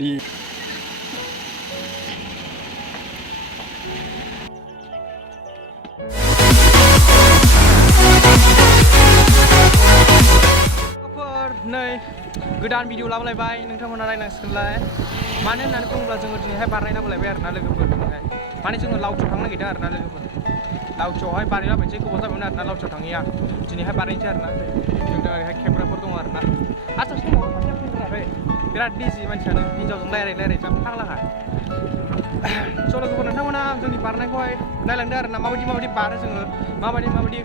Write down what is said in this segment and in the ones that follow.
Di नै गोदान video लाबोलायबाय नोंथांमोना नायनांसिगोनलाय मानो होननानै बुङोब्ला जोङो दिनैहाय बारनाय लाबोलायबाय आरोना लोगोफोर दिनैहाय माने जोङो लावथियाव थांनो नागिरदों आरोना लोगोफोर लावथियावहाय बारलाबायनोसै गोबाव जाबायमोन आरोना लावथियाव थाङैया दिनैहाय बारनोसै आरोना जोंना ओरैहाय खेबग्राफोर दङ आरोना आरो सासे दङ सासेया फैग्राखै बिराद बिजि मानसियानो हिनजावजों रायलाय जा फाग्लाखा स' लोगोफोर नोंथांमोना जोंनि बारनायखौहाय नायलांदो आरोना माबायदि बारो जोङो माबायदि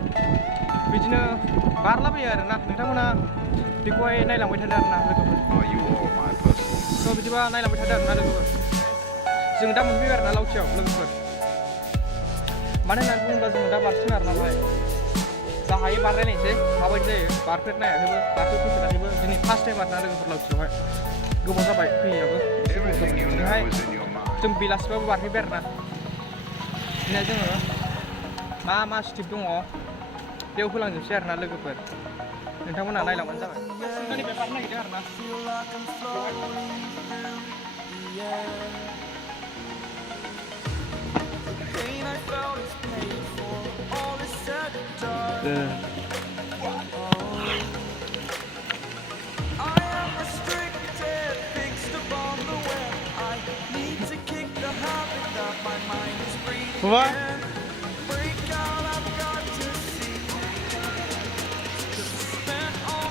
बिदिनो बारलाबायो आरोना नोंथांमोना बेखौहाय नायलांबाय थादो आरोना लोगोफोर स' बिदिबा नायलांबाय थादो आरोना लोगोफोर जों दा मोनफैबाय आरोना लावथियाव लोगोफोर मानो होननानै बुङोब्ला जोङो दा बारसिगोन आरोना बाहाय जा हायो बारलायनायसै माबायदि जायो बारफेरनायाखैबो बारफेरफेराखैबो दिनै फार्स्ट टाइम आरोना लोगोफोर लावथियावहाय गोबाव जाबाय फैयैयाबो दिनैहाय जों बेलासिबाबो बारफैबाय आरोना दिनै जोङो मा स्टेप दङ बेयाव होलांजोबसै आरोना लोगोफोर नोंथांमोना नायलांबानो जाबाय सिगांनिफ्राय बारनो नागिरदों आरोना What?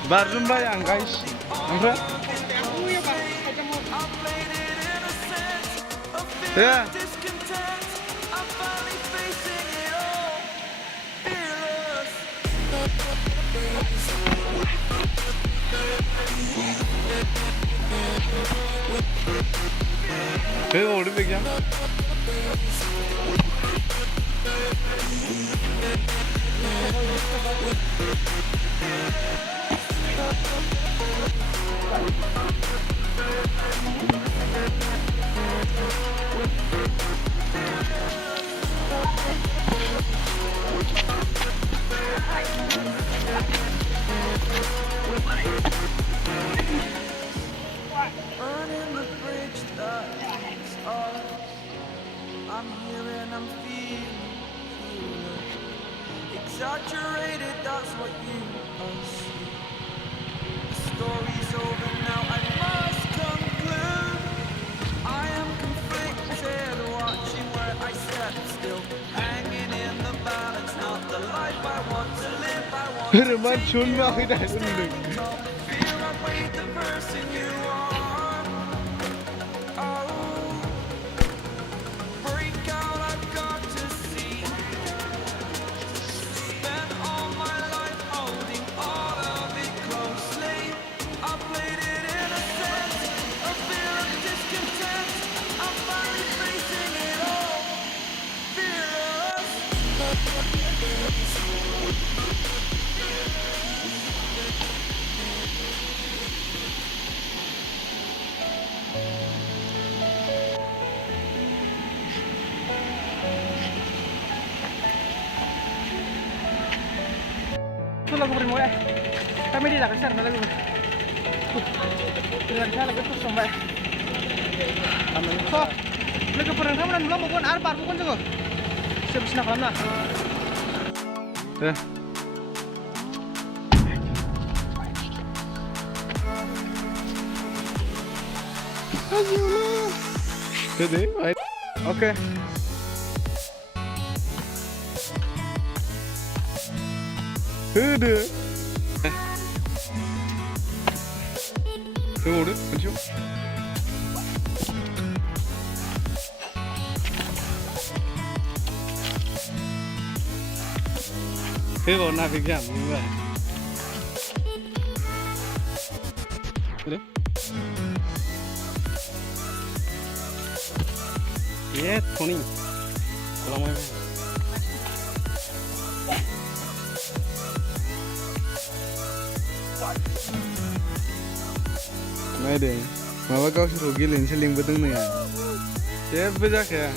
Barjumba yang guys, apa? Ya. Hey, orada bekleyin. I'm here and I'm feeling exaggerated, that's what you assume. The story's over now, I must conclude. I am conflicted, watching where I step still, hanging in the balance, not the life I want to live. I want to take fear I weighed the person you are. Logoforin mo kami di nakasar na lagu dengan saya lagi terus sampai so logoforin kamu belum mau ar bar bukan juga siap siap kalam na oke Hıdı. Hıdı, konuşuyor. Hıdı ona bir gel, böyle. Hıdı. Ye, Tony. Selamünaleyküm. Mấy đứa mà bác có số ghi lên xe linh bất tương này chết với giác kìa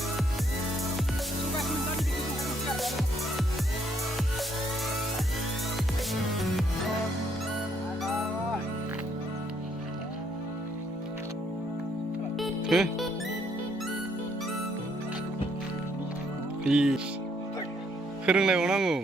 फोरोंलायबावनांगौ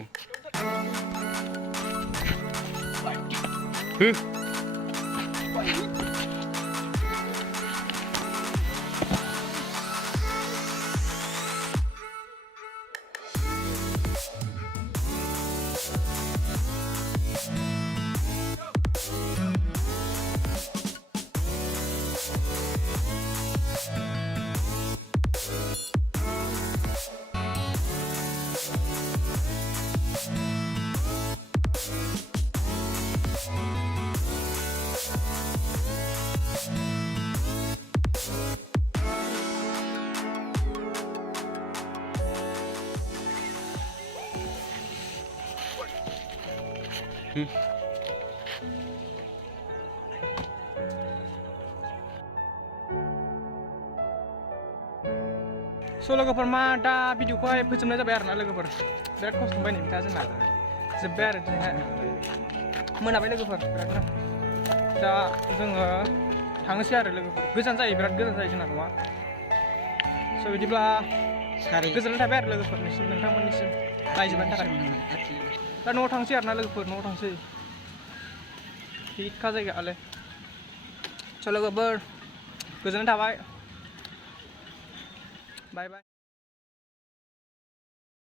So लोगोफोर मा दा भिडिअखौहाय फोजोबनाय जाबाय आरोना लोगोफोर बिराद खस्थ' मोनबाय नै बिथाङा जोंना जोब्बाय आरो दिनैहाय मोनाबाय लोगोफोर बिरादनो दा जोङो थांनोसै आरो लोगोफोर गोजान जायो बिराद गोजान जायो जोंना न'आ स' बिदिब्ला गोजोननाय थाबाय आरो लोगोफोरनिसिम नोंथांमोननिसिम नायजोबनायनि थाखाय दा न'आव थांसै आरोना लोगोफोर न'आव थांसै हिटखा जायगायालाय स' लोगोफोर गोजोननाय थाबाय बाय बाय